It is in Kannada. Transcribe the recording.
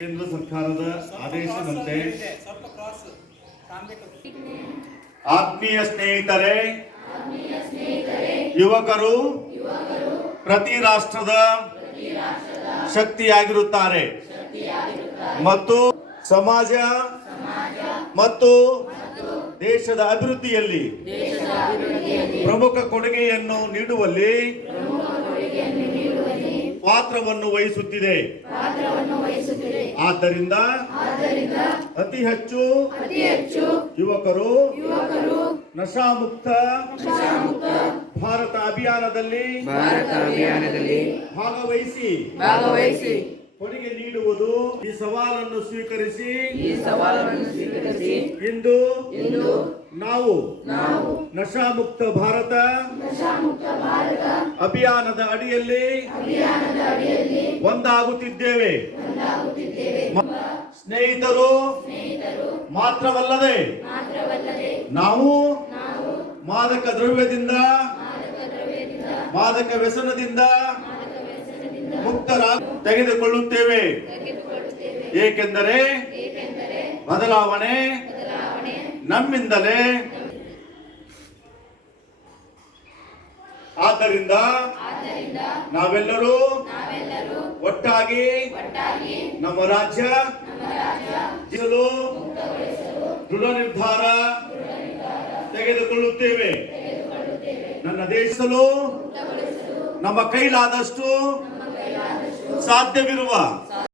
ಕೇಂದ್ರ ಸರ್ಕಾರದ ಆದೇಶದಂತೆ ಆತ್ಮೀಯ ಸ್ನೇಹಿತರೆ, ಯುವಕರು ಪ್ರತಿ ರಾಷ್ಟ್ರದ ಶಕ್ತಿಯಾಗಿರುತ್ತಾರೆ ಮತ್ತು ಸಮಾಜ ಮತ್ತು ದೇಶದ ಅಭಿವೃದ್ಧಿಯಲ್ಲಿ ಪ್ರಮುಖ ಕೊಡುಗೆಯನ್ನು ನೀಡುವಲ್ಲಿ ಪಾತ್ರವನ್ನು ವಹಿಸುತ್ತಿದೆ. ಆದ್ದರಿಂದ ಅತಿ ಹೆಚ್ಚು ಯುವಕರು ನಶಾಮುಕ್ತ ಭಾರತ ಅಭಿಯಾನದಲ್ಲಿ ಭಾಗವಹಿಸಿ ಕೊಡುಗೆ ನೀಡುವುದು ಈ ಸವಾಲನ್ನು ಸ್ವೀಕರಿಸಿ ಇಂದು ನಾವು ನಶಾಮುಕ್ತ ಭಾರತ ಅಭಿಯಾನದ ಅಡಿಯಲ್ಲಿ ಒಂದಾಗುತ್ತಿದ್ದೇವೆ. ಸ್ನೇಹಿತರು ಮಾತ್ರವಲ್ಲದೆ ನಾವು ಮಾದಕ ದ್ರವ್ಯದಿಂದ ಮಾದಕ ವ್ಯಸನದಿಂದ ತೆಗೆದುಕೊಳ್ಳುತ್ತೇವೆ. ಏಕೆಂದರೆ ಬದಲಾವಣೆ ನಮ್ಮಿಂದಲೇ. ಆದ್ದರಿಂದ ನಾವೆಲ್ಲರೂ ಒಟ್ಟಾಗಿ ನಮ್ಮ ರಾಜ್ಯ ದೃಢ ನಿರ್ಧಾರ ತೆಗೆದುಕೊಳ್ಳುತ್ತೇವೆ. ನನ್ನ ದೇಶದಲ್ಲೂ ನಮ್ಮ ಕೈಲಾದಷ್ಟು ಸಾಧ್ಯವಿರುವ